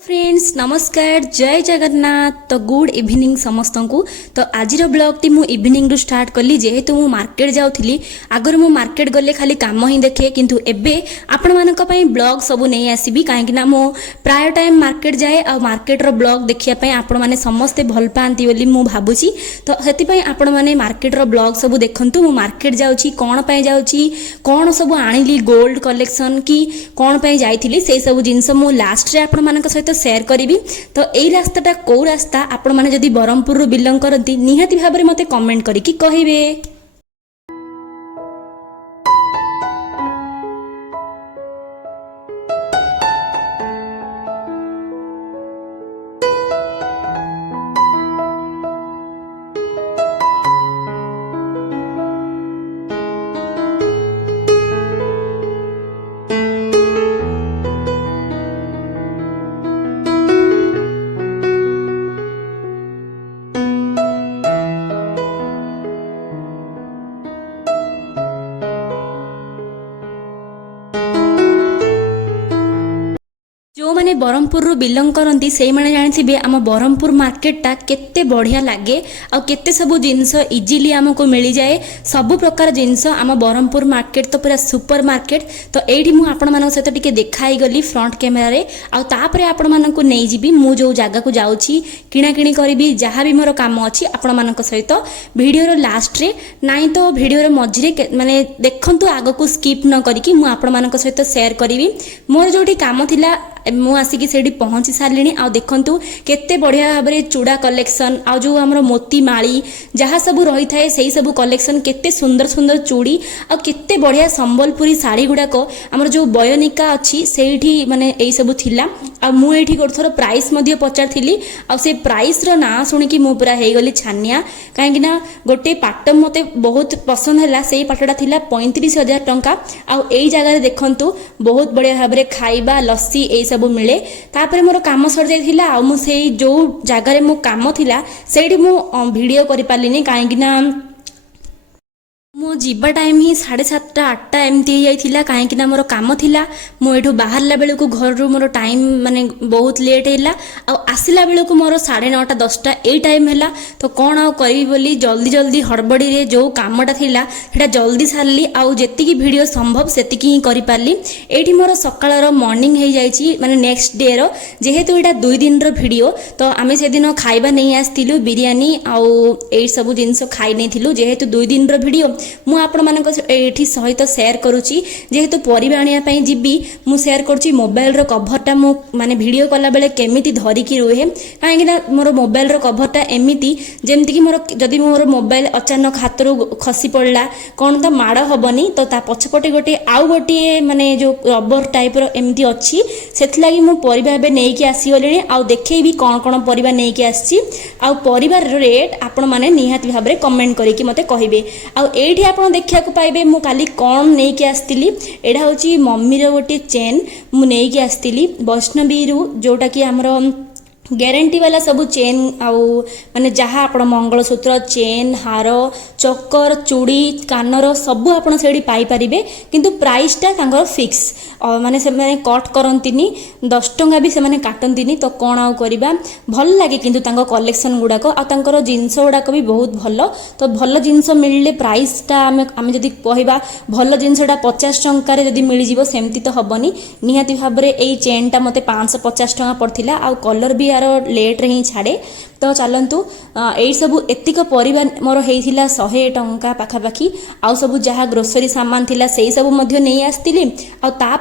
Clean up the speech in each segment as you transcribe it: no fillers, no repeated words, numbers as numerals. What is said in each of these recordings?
Friends नमस्कार जय जगन्नाथ। तो गुड इवनिंग समस्त को। तो आज ब्लॉग टी मु इवनिंग रु स्टार्ट कली जेहेतु मु मार्केट जाऊली। आगर मु मार्केट गले खाली काम ही देखे किंतु एबे आपण मानक पई ब्लॉग सब नहीं आसीबी काहेकि ना मु प्राय टाइम मार्केट जाए आ मार्केट रो ब्लॉग देखिया पई आपण माने समस्ते भल पांती बोली मु भाबुची। तो हेति पई आपण माने मार्केट रो ब्लॉग सब देखंतु। मु मार्केट जाउची कोन पई जाउची कोन सब आनिली गोल्ड कलेक्शन की कोन पई जाईथिली से सब जिंस मु लास्ट रे आपण मानक सहित शेयर करी। तो यही रास्ताटा कौ रास्ता आपण मैंने जदि ब्रह्मपुर बिलंग करती निहाती भाव में मते कमेंट करिकी कहिबे। जो मैंने ब्रह्मपुर बिलंग करती से मैंने जानी आम ब्रह्मपुर मार्केटा केते बढ़िया लगे आउ केते सब जिनस इजिली आमको मिल जाए। सब प्रकार जिनस आम ब्रह्मपुर मार्केट तो पूरा सुपर मार्केट। तो ये मुझे आपण मान सहित टिके देखाई गली फ्रंट कैमेरा आउे आपण मानक नहीं जीवी मु जो जगह को जाऊँगी किणाकिणी करी जहाँ भी मोर काम अच्छी आपण मान सहित भिडर लास्ट रे नाई तो भिडर मझे माने देखंतु आग को स्किप न करी मुझे आपण मान सहित शेयर करी। मोर जो काम थिला मु आसिकी सेठी पहुंची सारे आ देखंतु केते बढ़िया भाव में चूड़ा कलेक्शन आ जो हमर मोती माली जहाँ सब रही थाए सही सब कलेक्शन केते सुंदर सुंदर चूड़ी आ केते बढ़िया संबलपुरी साड़ी गुड़ाक आमर जो बयनिका अच्छी सेठी माने यही सब थिला। आ मु एठी गोटे थोर प्राइस मध्य पचारथिली आ से प्राइस रो ना सुनिकी मु पूरा हे गली छानिया काहेकि ना गोटे पाट मते बहुत पसंद हैला। सेही पाटटा थिला 35,000 टंका। आ एई जगह देखंतु बहुत बढ़िया भाव में खाइबा लस्सी ए सब मिले। तापर मोर काम सर जाइथिला आ मु सेही जो जगह रे मो काम थिला सेठी मु वीडियो करि पालिनी काहेकि ना मो जीवा टाइम ही 7:30 8टा एमती जाइथिला काहेकि ना मोर काम थिला। मो एठो बाहरला बेले को घर रो मोर टाइम माने बहुत लेट हैला आ आसिला बेले को मोर 9:30 10टा ए टाइम हैला। तो कोन आ करी बोली जल्दी जल्दी हड़बड़ी रे जो कामटा थिला सेटा जल्दी सारली आ जेति की वीडियो संभव सेति ही करि पारली। एठी मोर सकाळ रो मॉर्निंग हे जाईची माने नेक्स्ट डे रो जेहेतु एटा 2 दिन रो वीडियो। तो आमे से दिन खाइबा नहीं आस्तिलु बिरयानी आ ए सब जिंस खाइ नै थिलु जेहेतु 2 दिन रो वीडियो मु आपण मानक एठी सहित शेयर करूची। जेहेतु परिबा आनिया पई जिबी मु शेयर करची मोबाइल रो कभरटा मु माने वीडियो कला बेले केमिति धरी की रुहे काहेकि ना मोर मोबाइल रो कभरटा एमिति जेमति कि मोर जदी मोर मोबाइल अचानक हाथ रो खसी पड़ला कोन तो माड़ हबनी। तो ता पछपटे गोटे आउ गोटे माने जो रबर टाइप रो एमिति अछि सेथ लागि मु परिबा बे नै कि आसी गलेनी आ देखैबी कोन कोन परिबा नै कि आछि आ परिबा रेट आपण माने निहाती भाबरे कमेंट करी कि मते कहिबे। आ एठी आपण देखिया को पाइबे मु काली कोन नै कि आस्तिली एडा होची मम्मी रो गोटे चेन मु नै कि आस्तिली वैष्णवी रु जोटा कि हमरो ग्यारंटी वाला सब चेन आउ माने जहाँ आप मंगलसूत्र चेन हार चकर चूड़ी कानर सब आपड़ से पाई पारिबे किंतु प्राइसटा तांकर फिक्स माने से माने कट करंतिनी 10 टंका भी से माने काटंतिनी। तो कौन आउ करिबा भल लागे किंतु तांको कलेक्शन गुड़ाक आ तांकर जिंस गुड़ाक भी बहुत भल। तो भल जिंस मिलले प्राइसटा आमे जदी कहबा भल जिंसटा 50 टंका रे जदी मिल जिवो सेमती तो हबनी। निहाती भाबरे एई चेनटा मते 550 टंका पड़थिला आ कलर भी लेट रे ही छाड़े। तो चलतु यही सब एतिक परिवार मोर होता 100 टंका पाखापाखि आउ सब जहाँ ग्रोसरी सामान थिला से सब नहीं आसती।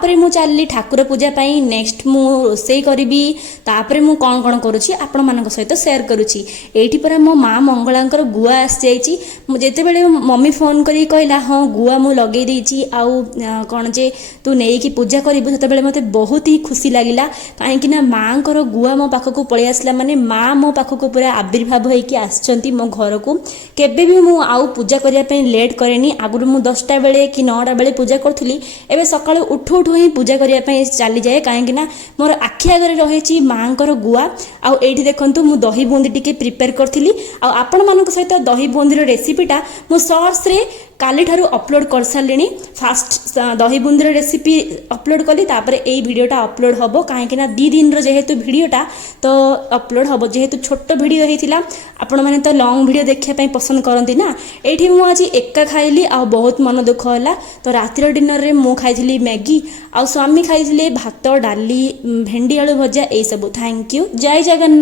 आउे मु चलली ठाकुर पूजा पाई नेक्स्ट मु रोसई करी तापर मु कौन कौन करुँची आपण मान सहित शेयर करुँची। एठी पर मो माँ मंगलांकर गुआ आसी जिते बड़े मम्मी फोन करी कहला हाँ गुआ मु लगे देइची आउ कौन जे तू नहीं पूजा करू से मते बहुत ही खुशी लगिला कहीं माँ को गुआ मो पाखक पलि आसला माने माँ मो पाखक पूरा आविर्भाव होइकी आछंती मो घर को। केबे भी मु आउ पूजा करिया पे लेट करेनी। आगुर मु 10टा बेले कि 9टा बेले पूजा करथुली एबे सकाळु उठु उठु ही पूजा करिया पे चली जाए काहेकि ना मोर आखि आगे रही माँ को गुआ। आउ एठी देखंतु मु दही बूंदी टिके प्रिपेयर करथिली आ आपण मानक सहित दही बूंदी रो रेसिपीटा मु सर्च रे काली ठारू अपलोड कर सारे फास्ट दही बुंदी रेसिपी अपलोड कली तापर यही भिडटा अपलोड हम कहीं 2 दिन जेहेतु भिडटा तो अपलोड हम जेहेतु छोट भिड होता आपण मैंने तो लंग भिड देखापी पसंद करती ना। ये मुझे एका खाइली आ बहुत मन दुख है। तो रातिर डिनर रे मु खाई मैगी आ स्वामी खाई भात डाली भेंडी आलू भजा यही सब। Thank you. जय जगन्नाथ।